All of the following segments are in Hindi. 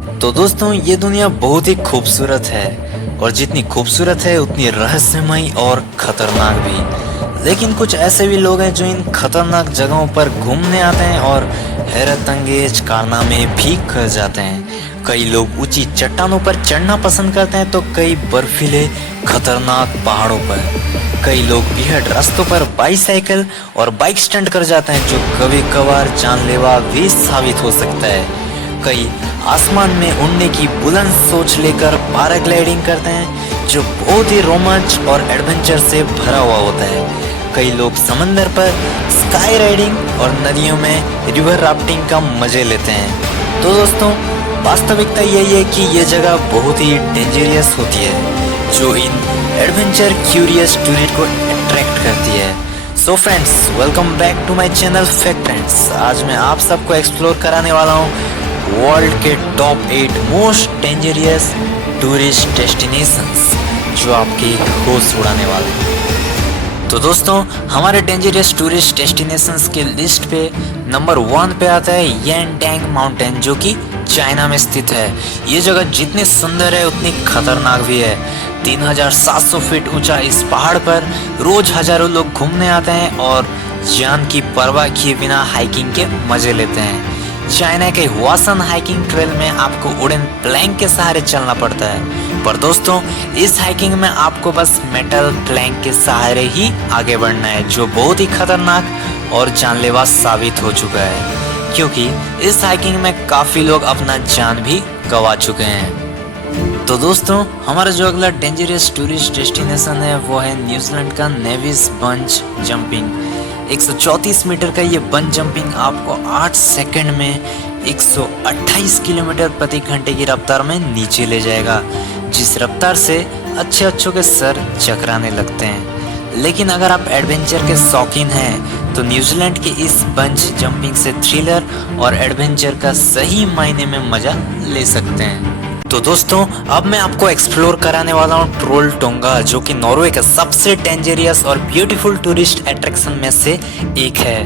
तो दोस्तों ये दुनिया बहुत ही खूबसूरत है और जितनी खूबसूरत है उतनी रहस्यमयी और खतरनाक भी। लेकिन कुछ ऐसे भी लोग हैं जो इन खतरनाक जगहों पर घूमने आते हैं और हैरत अंगेज कारनामे भी कर जाते हैं। कई लोग ऊंची चट्टानों पर चढ़ना पसंद करते हैं तो कई बर्फीले खतरनाक पहाड़ों पर। कई लोग बेहद रास्तों पर बाईसाइकिल और बाइक स्टंट कर जाते हैं जो कभी कभार जानलेवा भी साबित हो सकता है। कई आसमान में उड़ने की बुलंद सोच लेकर पैराग्लाइडिंग करते हैं जो बहुत ही रोमांच और एडवेंचर से भरा हुआ होता है। कई लोग समंदर पर स्काई राइडिंग और नदियों में रिवर राफ्टिंग का मजे लेते हैं। तो दोस्तों वास्तविकता यही है कि ये जगह बहुत ही डेंजरस होती है जो इन एडवेंचर क्यूरियस टूरिस्ट को अट्रैक्ट करती है। So friends, welcome back to my channel fact friends. आज मैं आप सबको एक्सप्लोर कराने वाला हूँ वर्ल्ड के top 8 most dangerous tourist destinations जो आपकी होश उड़ाने वाले हैं। तो दोस्तों हमारे डेंजरस टूरिस्ट डेस्टिनेशंस के लिस्ट पे नंबर 1 पे आता है यानटेंग माउंटेन जो कि चाइना में स्थित है। ये जगह जितनी सुंदर है उतनी खतरनाक भी है। 3700 फीट ऊंचा इस पहाड़ पर रोज हजारों लोग घूमने आते हैं और जान की परवाह किए बिना हाइकिंग के मजे लेते हैं। चाइना के हुआसन हाइकिंग ट्रेल में आपको वुडन प्लैंक के सहारे चलना पड़ता है, पर दोस्तों इस हाइकिंग में आपको बस मेटल प्लैंक के सहारे ही आगे बढ़ना है जो बहुत ही खतरनाक और जानलेवा साबित हो चुका है क्योंकि इस हाइकिंग में काफी लोग अपना जान भी गंवा चुके हैं। तो दोस्तों हमारा जो अगला डेंजरस टूरिस्ट डेस्टिनेशन है वो है न्यूजीलैंड का नेविस बंज जंपिंग। 134 मीटर का ये बंज जंपिंग आपको 8 सेकंड में 128 किलोमीटर प्रति घंटे की रफ्तार में नीचे ले जाएगा, जिस रफ्तार से अच्छे के सर चकराने लगते हैं। लेकिन अगर आप एडवेंचर के शौकीन हैं तो न्यूजीलैंड के इस बंज जंपिंग से थ्रिलर और एडवेंचर का सही मायने में मजा ले सकते हैं। तो दोस्तों अब मैं आपको एक्सप्लोर कराने वाला हूँ ट्रोल टोंगा जो कि नॉर्वे का सबसे डेंजरस और ब्यूटीफुल टूरिस्ट अट्रैक्शन में से एक है।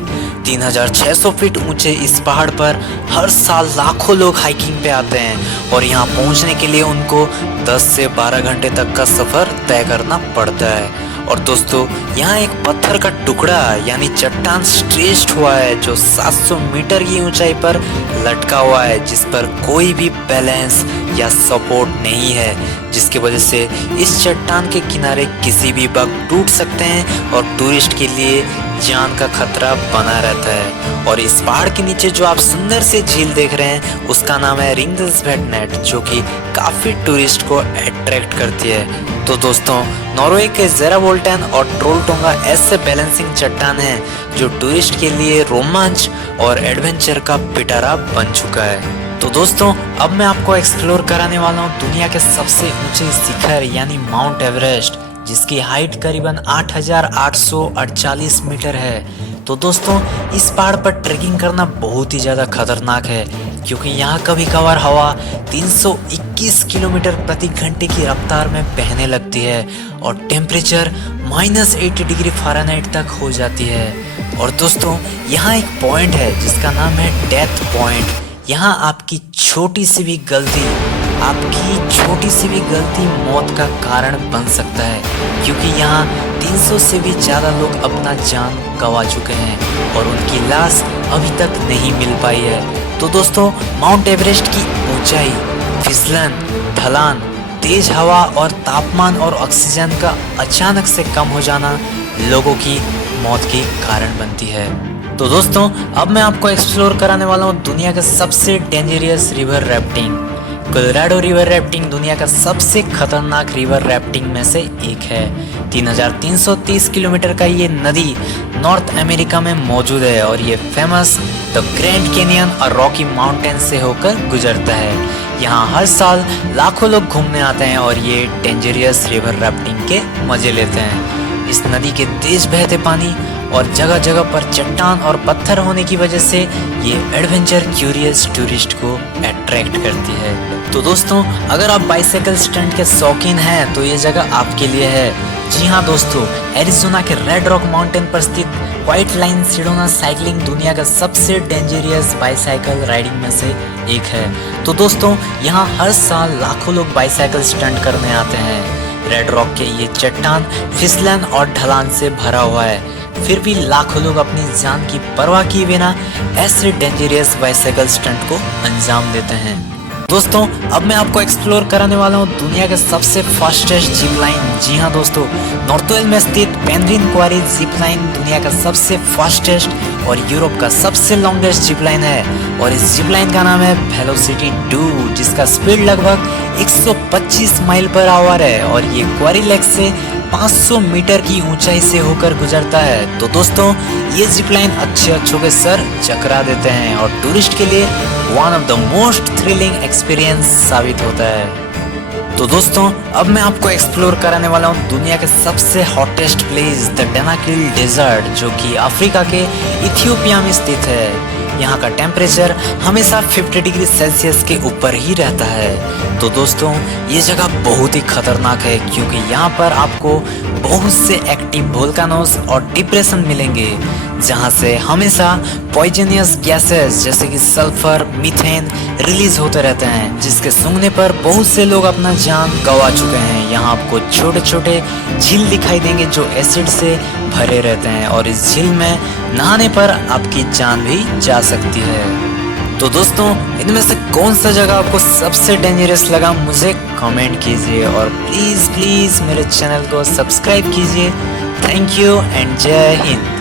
3600 फीट ऊंचे इस पहाड़ पर हर साल लाखों लोग हाइकिंग पे आते हैं और यहाँ पहुँचने के लिए उनको 10 से 12 घंटे तक का सफर तय करना पड़ता है। और दोस्तों यहाँ एक पत्थर का टुकड़ा यानी चट्टान स्ट्रेच्ड हुआ है जो 700 मीटर की ऊंचाई पर लटका हुआ है, जिस पर कोई भी बैलेंस या सपोर्ट नहीं है, जिसकी वजह से इस चट्टान के किनारे किसी भी वक्त टूट सकते हैं और टूरिस्ट के लिए जान का खतरा बना रहता है। और इस पहाड़ के नीचे जो आप सुंदर से झील देख रहे हैं उसका नाम है रिंगसवेटनेट जो कि काफी टूरिस्ट को अट्रैक्ट करती है। तो दोस्तों नॉर्वे के ज़ेरावोल्टेन और ट्रोल टोंगा ऐसे बैलेंसिंग चट्टान हैं जो टूरिस्ट के लिए रोमांच और एडवेंचर का पिटारा बन चुका है। तो दोस्तों अब मैं आपको एक्सप्लोर कराने वाला हूँ दुनिया के सबसे ऊंचे शिखर यानी माउंट एवरेस्ट, जिसकी हाइट करीबन 8848 मीटर है। तो दोस्तों इस पहाड़ पर ट्रैकिंग करना बहुत ही ज़्यादा खतरनाक है क्योंकि यहाँ कभी कभार हवा 321 किलोमीटर प्रति घंटे की रफ्तार में बहने लगती है और टेम्परेचर -80 डिग्री फ़ारेनहाइट तक हो जाती है। और दोस्तों यहाँ एक पॉइंट है जिसका नाम है डेथ पॉइंट। यहाँ आपकी छोटी सी भी गलती मौत का कारण बन सकता है क्योंकि यहाँ 300 से भी ज़्यादा लोग अपना जान गंवा चुके हैं और उनकी लाश अभी तक नहीं मिल पाई है। तो दोस्तों माउंट एवरेस्ट की ऊंचाई, फिसलन, ढलान, तेज हवा और तापमान और ऑक्सीजन का अचानक से कम हो जाना लोगों की मौत के कारण बनती है। तो दोस्तों अब मैं आपको एक्सप्लोर कराने वाला हूँ दुनिया का सबसे dangerous river rafting. Colorado river rafting दुनिया का सबसे खतरनाक रिवर रैफ्टिंग में से एक है। 3330 किलोमीटर का ये नदी नॉर्थ अमेरिका में मौजूद है और ये फेमस द ग्रैंड कैनियन और रॉकी माउंटेन से होकर गुजरता है। यहाँ हर साल लाखों लोग घूमने आते हैं और ये डेंजरस रिवर रैफ्टिंग के मजे लेते हैं। इस नदी के तेज बहते पानी और जगह जगह पर चट्टान और पत्थर होने की वजह से ये एडवेंचर क्यूरियस टूरिस्ट को अट्रैक्ट करती है। तो दोस्तों अगर आप बाइसाइकिल स्टंट के शौकीन हैं तो ये जगह आपके लिए है। जी हाँ दोस्तों, एरिज़ोना के रेड रॉक माउंटेन पर स्थित व्हाइट लाइन सिडोना साइकिलिंग दुनिया का सबसे डेंजरियस बाईसाइकिल राइडिंग में से एक है। तो दोस्तों यहाँ हर साल लाखों लोग बाईसाइकिल स्टंट करने आते हैं। रेड रॉक के ये चट्टान फिसलन और ढलान से भरा हुआ है, फिर भी लाखों लोग अपनी जान की परवाह किए बिना ऐसे डेंजरियस बाईसाइकिल स्टंट को अंजाम देते हैं। दोस्तों अब मैं आपको एक्सप्लोर कराने वाला हूँ दुनिया का सबसे फास्टेस्ट जिप लाइन। जी हाँ दोस्तों, नॉर्थवेल में स्थित पेंड्रिन क्वारी जिप लाइन दुनिया का सबसे फास्टेस्ट और यूरोप का सबसे लॉन्गेस्ट जिप लाइन है। और इस जिप लाइन का नाम है वेलोसिटी 2, जिसका स्पीड लगभग 125 माइल पर आवर है और ये क्वारी लेक से 500 मीटर की ऊंचाई से होकर गुजरता है। तो दोस्तों ये जिप लाइन अच्छों के सर चकरा देते हैं और टूरिस्ट के लिए one of the most thrilling experience साबित होता है। तो दोस्तों अब मैं आपको एक्सप्लोर कराने वाला हूँ दुनिया के सबसे हॉटेस्ट प्लेस द डेनाकिल डेजर्ट, जो कि अफ्रीका के इथियोपिया में स्थित है। यहाँ का टेम्परेचर हमेशा 50 डिग्री सेल्सियस के ऊपर ही रहता है। तो दोस्तों ये जगह बहुत ही खतरनाक है, क्योंकि यहाँ पर आपको बहुत से एक्टिव वोल्केनोस और डिप्रेशन मिलेंगे, जहाँ से हमेशा पॉइजनियस गैसेस जैसे कि सल्फर, मीथेन रिलीज होते रहते हैं, जिसके सूंघने पर बहुत से लोग अपना जान गंवा चुके हैं। यहाँ आपको छोटे छोटे झील दिखाई देंगे जो एसिड से भरे रहते हैं, और इस झील में नहाने पर आपकी जान भी जा सकती है। तो दोस्तों इनमें से कौन सा जगह आपको सबसे डेंजरस लगा मुझे कमेंट कीजिए, और प्लीज़ मेरे चैनल को सब्सक्राइब कीजिए। थैंक यू एंड जय हिंद।